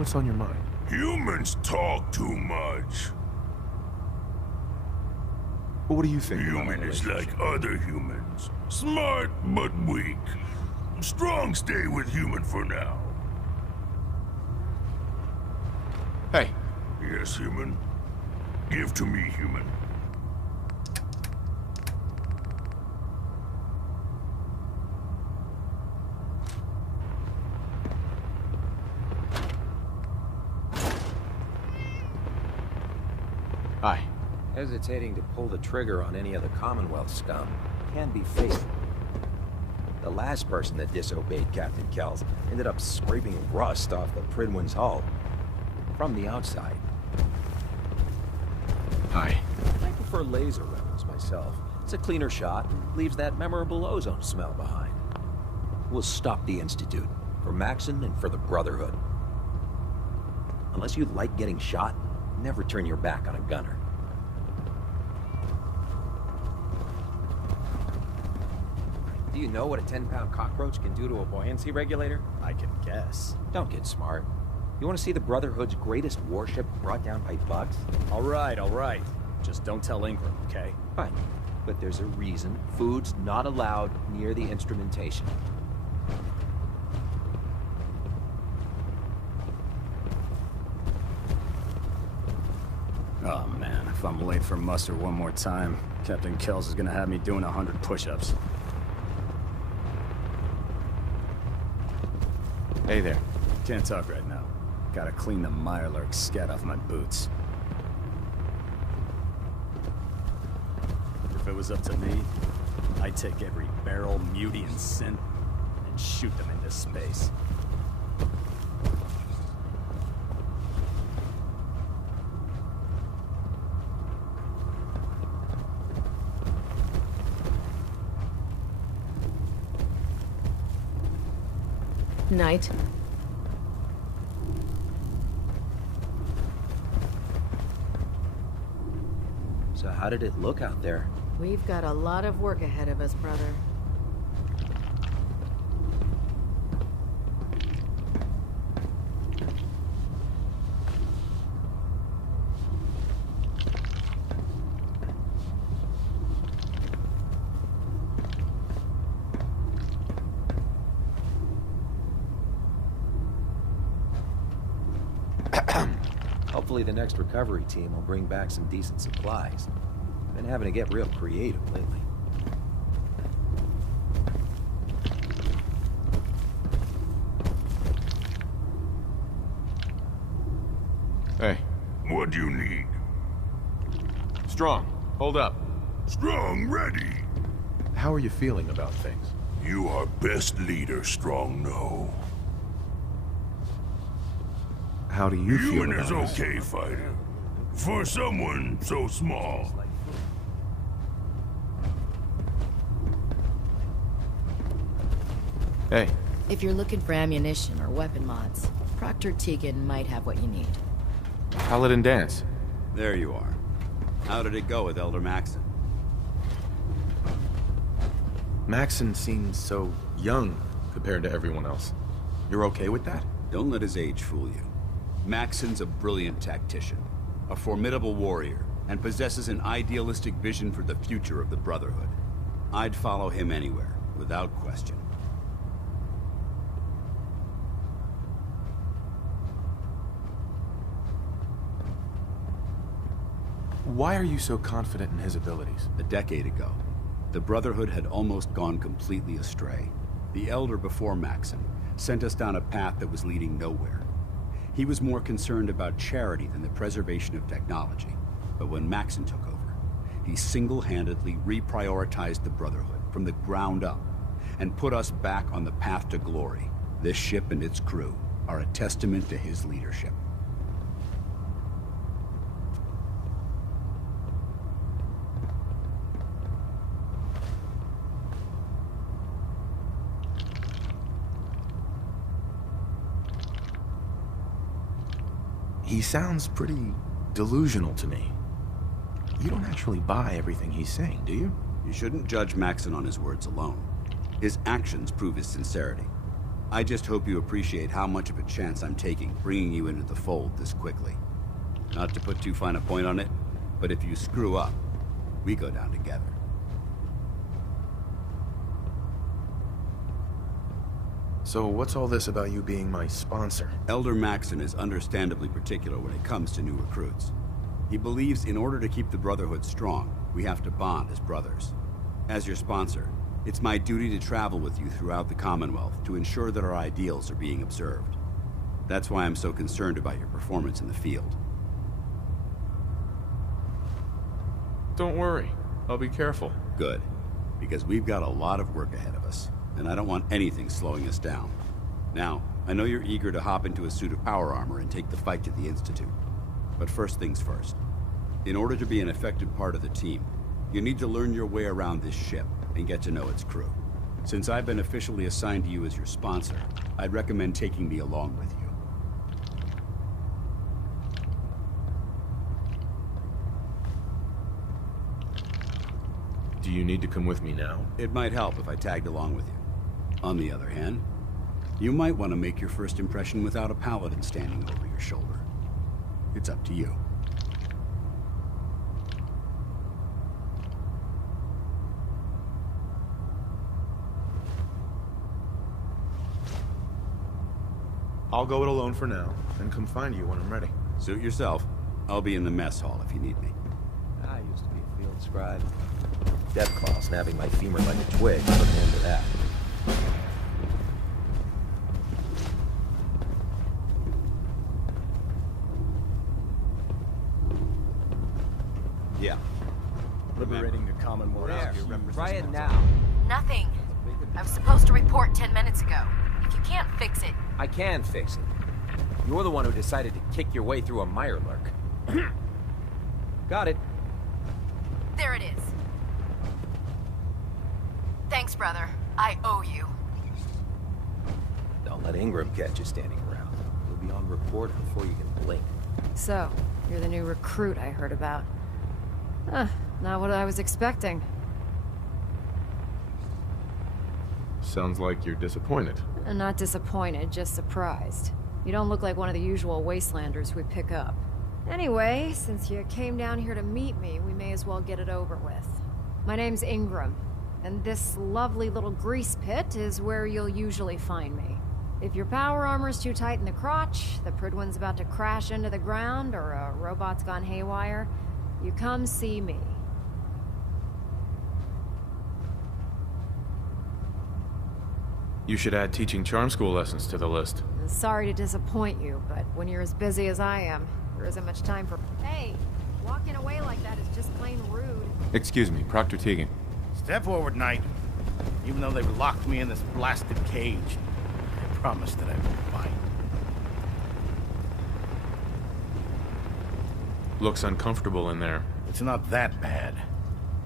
What's on your mind? Humans talk too much. Well, what do you think? Human is like other humans. Smart, but weak. Strong stay with human for now. Hey. Yes, human. Give to me, human. Hi. Hesitating to pull the trigger on any of the Commonwealth scum can be fatal. The last person that disobeyed Captain Kells ended up scraping rust off the PRYDWEN's hull. From the outside. Hi. I prefer laser rebels myself. It's a cleaner shot, leaves that memorable ozone smell behind. We'll stop the Institute, for Maxon and for the Brotherhood. Unless you like getting shot, never turn your back on a gunner. Do you know what a 10-pound cockroach can do to a buoyancy regulator? I can guess. Don't get smart. You want to see the Brotherhood's greatest warship brought down by bugs? All right. Just don't tell Ingram, okay? Fine. But there's a reason food's not allowed near the instrumentation. Oh man, if I'm late for muster one more time, Captain Kells is gonna have me doing 100 push-ups. Hey there. Can't talk right now. Gotta clean the Mirelurk scat off my boots. If it was up to me, I'd take every barrel, mutie, and synth and shoot them into space. Knight. So how did it look out there? We've got a lot of work ahead of us, brother. Hopefully the next recovery team will bring back some decent supplies. Been having to get real creative lately. Hey. What do you need? Strong. Hold up. Strong, ready. How are you feeling about things? You are best leader, Strong, no. How do you feel Human about is this? okay, fighter. For someone so small. Hey. If you're looking for ammunition or weapon mods, Proctor Tegan might have what you need. Paladin dance. There you are. How did it go with Elder Maxon? Maxon seems so young compared to everyone else. You're okay with that? Don't let his age fool you. Maxon's a brilliant tactician, a formidable warrior, and possesses an idealistic vision for the future of the Brotherhood. I'd follow him anywhere, without question. Why are you so confident in his abilities? A decade ago, the Brotherhood had almost gone completely astray. The Elder before Maxon sent us down a path that was leading nowhere. He was more concerned about charity than the preservation of technology. But when Maxon took over, he single-handedly reprioritized the Brotherhood from the ground up and put us back on the path to glory. This ship and its crew are a testament to his leadership. He sounds pretty delusional to me. You don't actually buy everything he's saying, do you? You shouldn't judge Maxon on his words alone. His actions prove his sincerity. I just hope you appreciate how much of a chance I'm taking bringing you into the fold this quickly. Not to put too fine a point on it, but if you screw up, we go down together. So what's all this about you being my sponsor? Elder Maxon is understandably particular when it comes to new recruits. He believes in order to keep the Brotherhood strong, we have to bond as brothers. As your sponsor, it's my duty to travel with you throughout the Commonwealth to ensure that our ideals are being observed. That's why I'm so concerned about your performance in the field. Don't worry. I'll be careful. Good, because we've got a lot of work ahead of us, and I don't want anything slowing us down. Now, I know you're eager to hop into a suit of power armor and take the fight to the Institute. But first things first. In order to be an effective part of the team, you need to learn your way around this ship and get to know its crew. Since I've been officially assigned to you as your sponsor, I'd recommend taking me along with you. Do you need to come with me now? It might help if I tagged along with you. On the other hand, you might want to make your first impression without a paladin standing over your shoulder. It's up to you. I'll go it alone for now, and come find you when I'm ready. Suit yourself. I'll be in the mess hall if you need me. I used to be a field scribe. Deathclaw snapping my femur like a twig put an end to that. Yeah. Liberating the Commonwealth. There, try it now. Nothing. I was supposed to report 10 minutes ago. If you can't fix it... I can fix it. You're the one who decided to kick your way through a mirelurk. Got it. There it is. Thanks, brother. I owe you. Don't let Ingram catch you standing around. You'll be on report before you can blink. So, you're the new recruit I heard about. Not what I was expecting. Sounds like you're disappointed. Not disappointed, just surprised. You don't look like one of the usual wastelanders we pick up. Anyway, since you came down here to meet me, we may as well get it over with. My name's Ingram, and this lovely little grease pit is where you'll usually find me. If your power armor's too tight in the crotch, the PRYDWEN's about to crash into the ground, or a robot's gone haywire, you come see me. You should add teaching charm school lessons to the list. Sorry to disappoint you, but when you're as busy as I am, there isn't much time for... Hey! Walking away like that is just plain rude. Excuse me, Proctor Tegan. Step forward, Knight. Even though they've locked me in this blasted cage, I promised that I would fight. Looks uncomfortable in there. It's not that bad.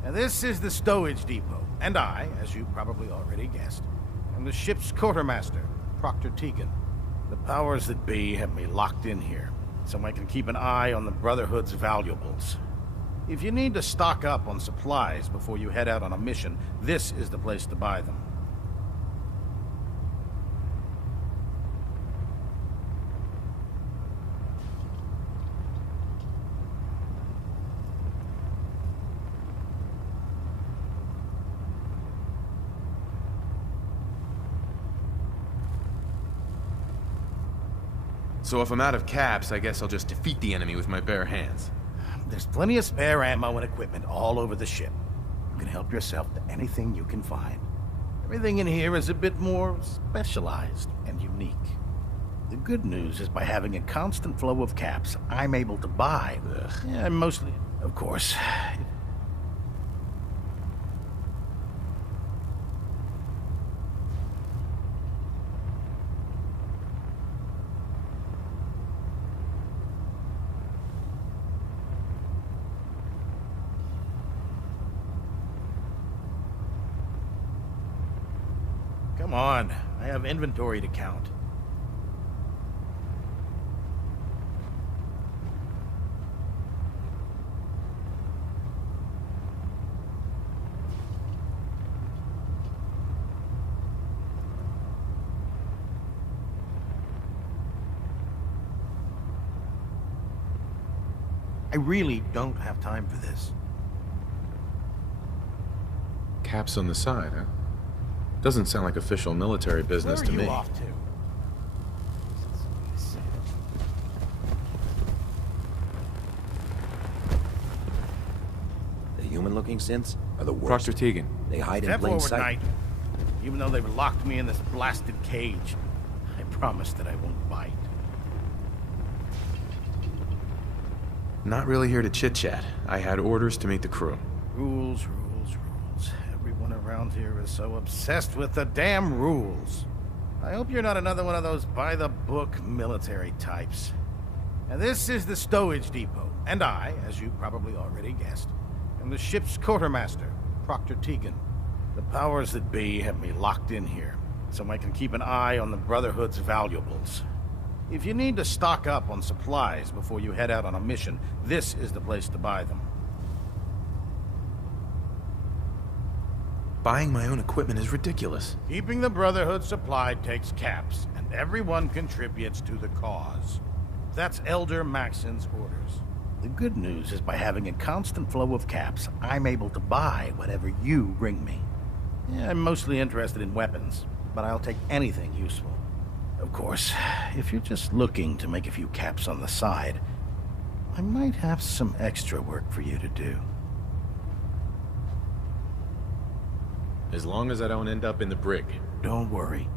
Now, this is the stowage depot, and I, as you probably already guessed, am the ship's quartermaster, Proctor Tegan. The powers that be have me locked in here, so I can keep an eye on the Brotherhood's valuables. If you need to stock up on supplies before you head out on a mission, this is the place to buy them. So if I'm out of caps, I guess I'll just defeat the enemy with my bare hands. There's plenty of spare ammo and equipment all over the ship. You can help yourself to anything you can find. Everything in here is a bit more specialized and unique. The good news is by having a constant flow of caps, I'm able to buy. Yeah, mostly, of course. Come on, I have inventory to count. I really don't have time for this. Caps on the side, huh? Doesn't sound like official military business to me. Where are you off to? The human-looking synths are the worst. Proctor Tegan. They hide in Step plain forward, sight. Knight. Even though they've locked me in this blasted cage, I promise that I won't bite. Not really here to chit-chat. I had orders to meet the crew. Rules, rules, rules. Everyone around here is so obsessed with the damn rules. I hope you're not another one of those by-the-book military types. And this is the stowage depot, and I, as you probably already guessed, am the ship's quartermaster, Proctor Tegan. The powers that be have me locked in here, so I can keep an eye on the Brotherhood's valuables. If you need to stock up on supplies before you head out on a mission, this is the place to buy them. Buying my own equipment is ridiculous. Keeping the Brotherhood supplied takes caps, and everyone contributes to the cause. That's Elder Maxon's orders. The good news is by having a constant flow of caps, I'm able to buy whatever you bring me. Yeah, I'm mostly interested in weapons, but I'll take anything useful. Of course, if you're just looking to make a few caps on the side, I might have some extra work for you to do. As long as I don't end up in the brig. Don't worry.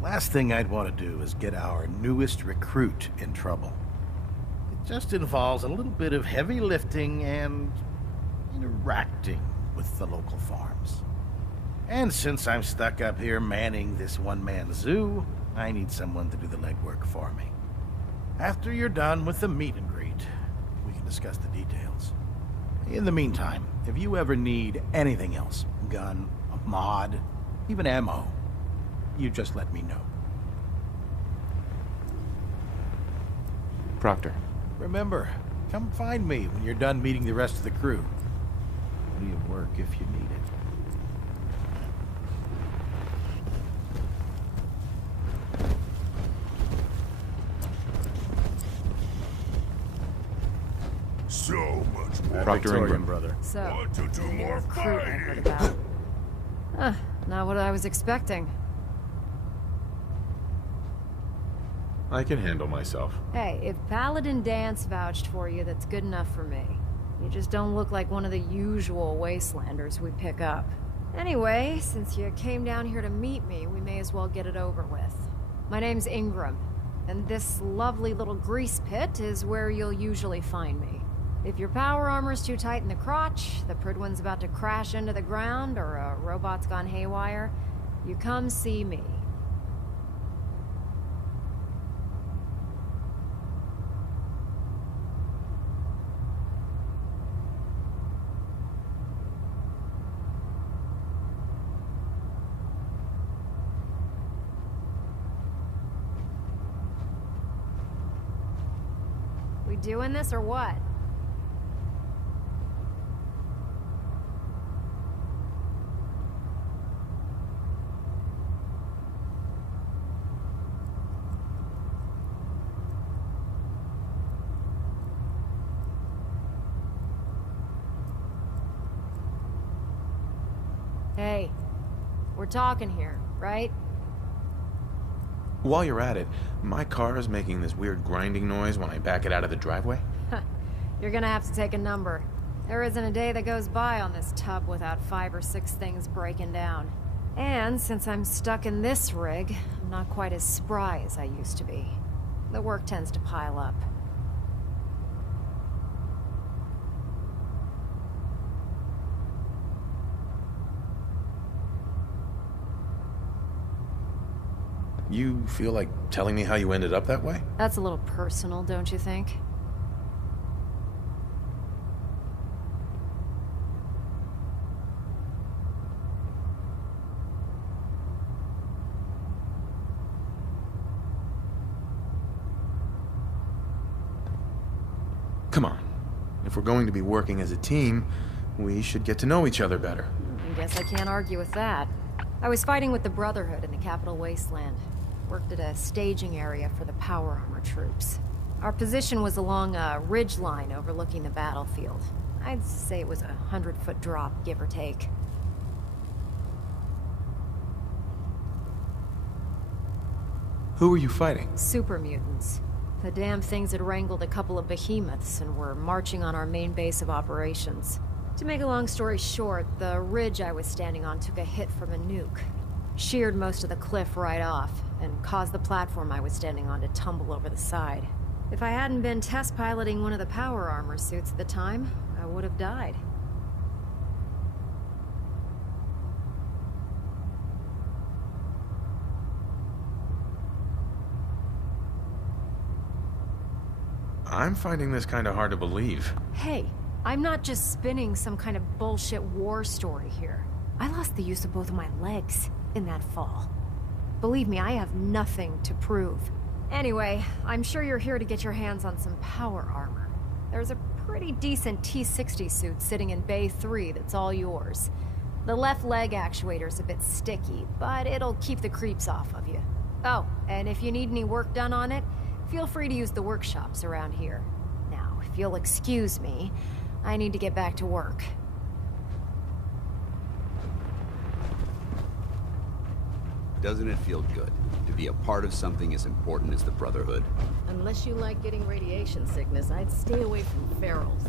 Last thing I'd want to do is get our newest recruit in trouble. It just involves a little bit of heavy lifting and interacting with the local farms. And since I'm stuck up here manning this one-man zoo, I need someone to do the legwork for me. After you're done with the meet and greet, we can discuss the details. In the meantime, if you ever need anything else, gun, a mod, even ammo, you just let me know. Proctor. Remember, come find me when you're done meeting the rest of the crew. Plenty of work if you need it. So much more. Proctor Victorian, Ingram. brother. So, Want to do the more recruit I heard fighting? about. Huh, not what I was expecting. I can handle myself. Hey, if Paladin Dance vouched for you, that's good enough for me. You just don't look like one of the usual wastelanders we pick up. Anyway, since you came down here to meet me, we may as well get it over with. My name's Ingram, and this lovely little grease pit is where you'll usually find me. If your power armor's too tight in the crotch, the PRYDWEN's about to crash into the ground, or a robot's gone haywire, you come see me. We doing this or what? Hey, we're talking here, right? While you're at it, my car is making this weird grinding noise when I back it out of the driveway. You're gonna have to take a number. There isn't a day that goes by on this tub without 5 or 6 things breaking down. And since I'm stuck in this rig, I'm not quite as spry as I used to be. The work tends to pile up. You feel like telling me how you ended up that way? That's a little personal, don't you think? Come on. If we're going to be working as a team, we should get to know each other better. I guess I can't argue with that. I was fighting with the Brotherhood in the Capital Wasteland. Worked at a staging area for the power armor troops. Our position was along a ridge line overlooking the battlefield. I'd say it was a 100-foot drop, give or take. Who were you fighting? Super mutants. The damn things had wrangled a couple of behemoths and were marching on our main base of operations. To make a long story short, the ridge I was standing on took a hit from a nuke. Sheared most of the cliff right off, and caused the platform I was standing on to tumble over the side. If I hadn't been test piloting one of the power armor suits at the time, I would have died. I'm finding this kind of hard to believe. Hey, I'm not just spinning some kind of bullshit war story here. I lost the use of both of my legs in that fall. Believe me, I have nothing to prove. Anyway, I'm sure you're here to get your hands on some power armor. There's a pretty decent T-60 suit sitting in Bay 3 that's all yours. The left leg actuator's a bit sticky, but it'll keep the creeps off of you. Oh, and if you need any work done on it, feel free to use the workshops around here. Now, if you'll excuse me, I need to get back to work. Doesn't it feel good to be a part of something as important as the Brotherhood? Unless you like getting radiation sickness, I'd stay away from ferals.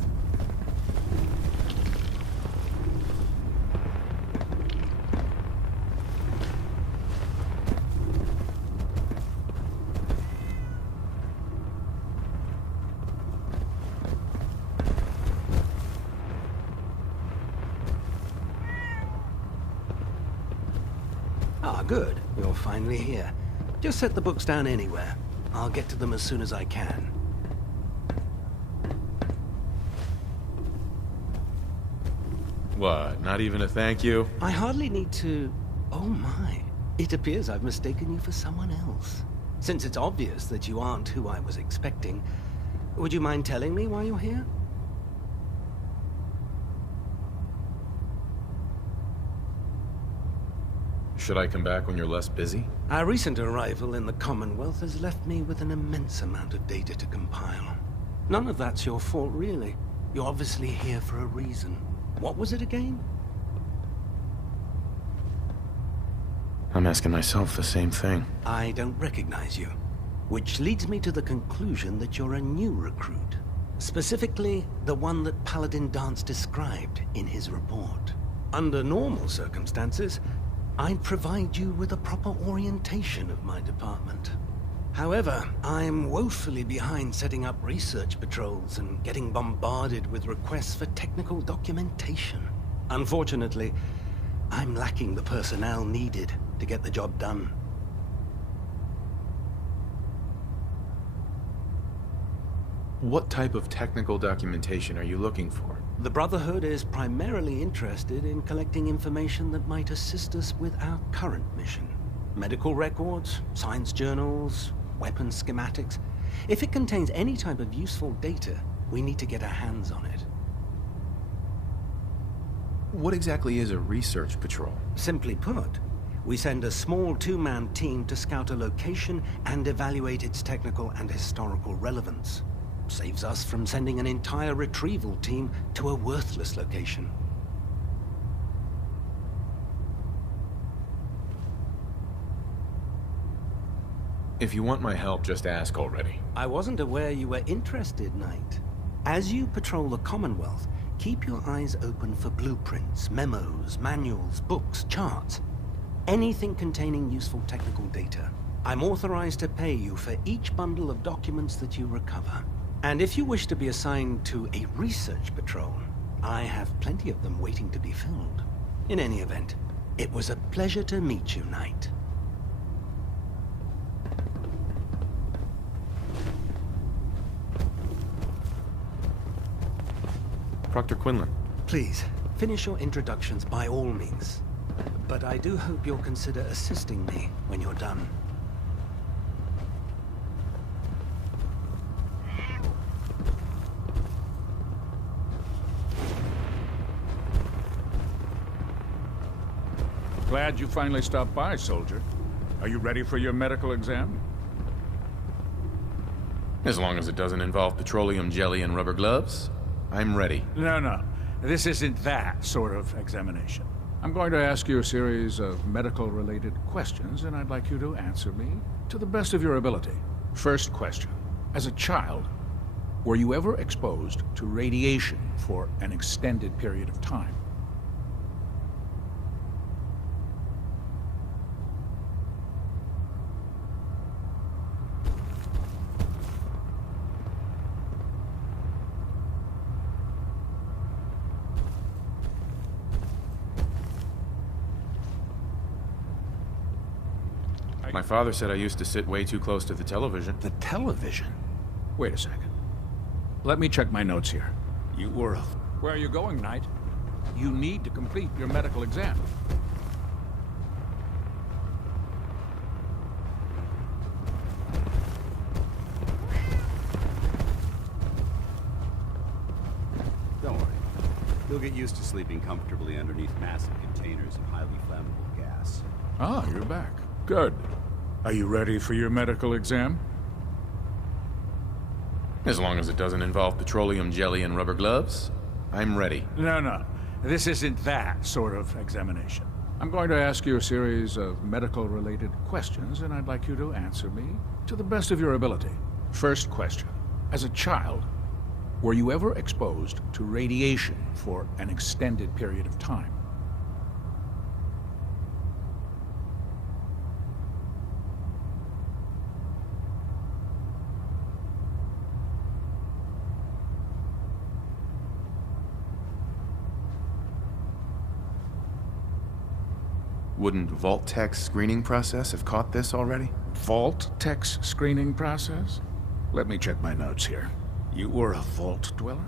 Ah, good. You're finally here. Just set the books down anywhere. I'll get to them as soon as I can. What, not even a thank you? I hardly need to... Oh my. It appears I've mistaken you for someone else. Since it's obvious that you aren't who I was expecting, would you mind telling me why you're here? Should I come back when you're less busy? Our recent arrival in the Commonwealth has left me with an immense amount of data to compile. None of that's your fault, really. You're obviously here for a reason. What was it again? I'm asking myself the same thing. I don't recognize you. Which leads me to the conclusion that you're a new recruit. Specifically, the one that Paladin Dance described in his report. Under normal circumstances, I'd provide you with a proper orientation of my department. However, I'm woefully behind setting up research patrols and getting bombarded with requests for technical documentation. Unfortunately, I'm lacking the personnel needed to get the job done. What type of technical documentation are you looking for? The Brotherhood is primarily interested in collecting information that might assist us with our current mission. Medical records, science journals, weapon schematics. If it contains any type of useful data, we need to get our hands on it. What exactly is a research patrol? Simply put, we send a small two-man team to scout a location and evaluate its technical and historical relevance. Saves us from sending an entire retrieval team to a worthless location. If you want my help, just ask already. I wasn't aware you were interested, Knight. As you patrol the Commonwealth, keep your eyes open for blueprints, memos, manuals, books, charts. Anything containing useful technical data. I'm authorized to pay you for each bundle of documents that you recover. And if you wish to be assigned to a research patrol, I have plenty of them waiting to be filled. In any event, it was a pleasure to meet you, Knight. Proctor Quinlan. Please, finish your introductions by all means. But I do hope you'll consider assisting me when you're done. Glad you finally stopped by, soldier. Are you ready for your medical exam? As long as it doesn't involve petroleum jelly and rubber gloves, I'm ready. No. This isn't that sort of examination. I'm going to ask you a series of medical-related questions, and I'd like you to answer me to the best of your ability. First question. As a child, were you ever exposed to radiation for an extended period of time? My father said I used to sit way too close to the television. The television? Wait a second. Let me check my notes here. You were... Where are you going, Knight? You need to complete your medical exam. Don't worry. You'll get used to sleeping comfortably underneath massive containers of highly flammable gas. Ah, you're back. Good. Are you ready for your medical exam? As long as it doesn't involve petroleum jelly and rubber gloves, I'm ready. No. This isn't that sort of examination. I'm going to ask you a series of medical-related questions, and I'd like you to answer me to the best of your ability. First question. As a child, were you ever exposed to radiation for an extended period of time? Wouldn't Vault-Tech's screening process have caught this already? Vault-Tech's screening process? Let me check my notes here. You were a Vault dweller?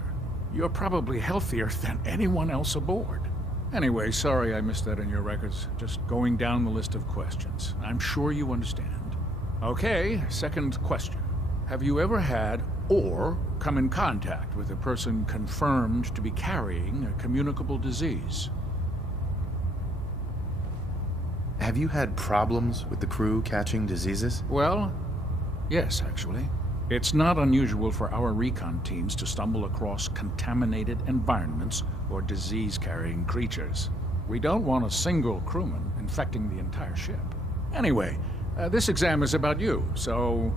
You're probably healthier than anyone else aboard. Anyway, sorry I missed that in your records. Just going down the list of questions. I'm sure you understand. Okay, second question. Have you ever had or come in contact with a person confirmed to be carrying a communicable disease? Have you had problems with the crew catching diseases? Well, yes, actually. It's not unusual for our recon teams to stumble across contaminated environments or disease-carrying creatures. We don't want a single crewman infecting the entire ship. Anyway, this exam is about you, so...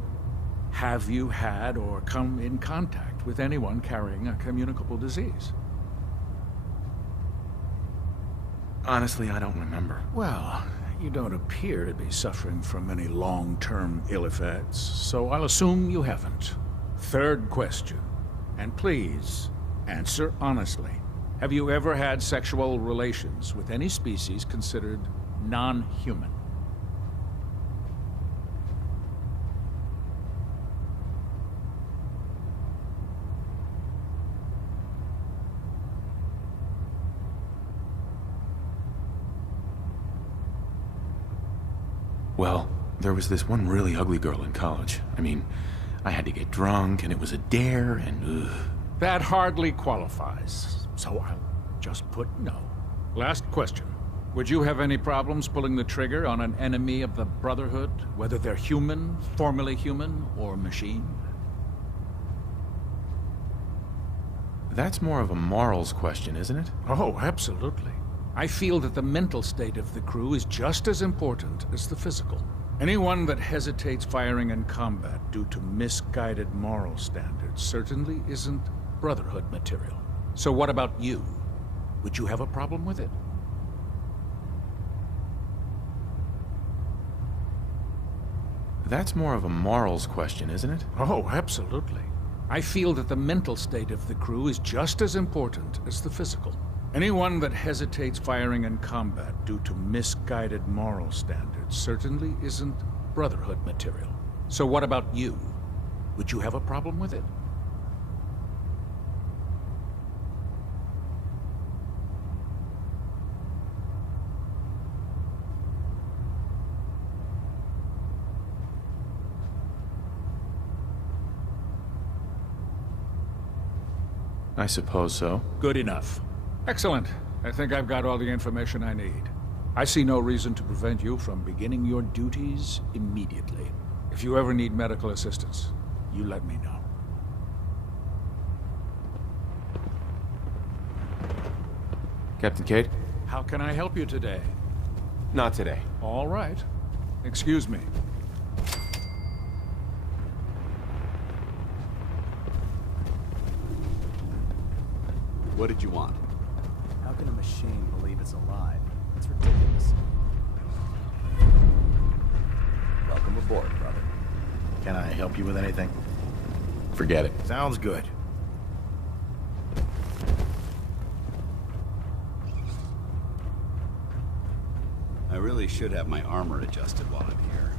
have you had or come in contact with anyone carrying a communicable disease? Honestly, I don't remember. Well, you don't appear to be suffering from any long-term ill effects, so I'll assume you haven't. Third question, and please, answer honestly. Have you ever had sexual relations with any species considered non-human? Well, there was this one really ugly girl in college. I mean, I had to get drunk, and it was a dare, and ugh. That hardly qualifies, so I'll just put no. Last question. Would you have any problems pulling the trigger on an enemy of the Brotherhood, whether they're human, formerly human, or machine? That's more of a morals question, isn't it? Oh, absolutely. I feel that the mental state of the crew is just as important as the physical. Anyone that hesitates firing in combat due to misguided moral standards certainly isn't Brotherhood material. So what about you? Would you have a problem with it? That's more of a morals question, isn't it? Oh, absolutely. I feel that the mental state of the crew is just as important as the physical. Anyone that hesitates firing in combat due to misguided moral standards certainly isn't Brotherhood material. So what about you? Would you have a problem with it? I suppose so. Good enough. Excellent. I think I've got all the information I need. I see no reason to prevent you from beginning your duties immediately. If you ever need medical assistance, you let me know. Captain Cade? How can I help you today? Not today. All right. Excuse me. What did you want? How can a machine believe it's alive? It's ridiculous. Welcome aboard, brother. Can I help you with anything? Forget it. Sounds good. I really should have my armor adjusted while I'm here.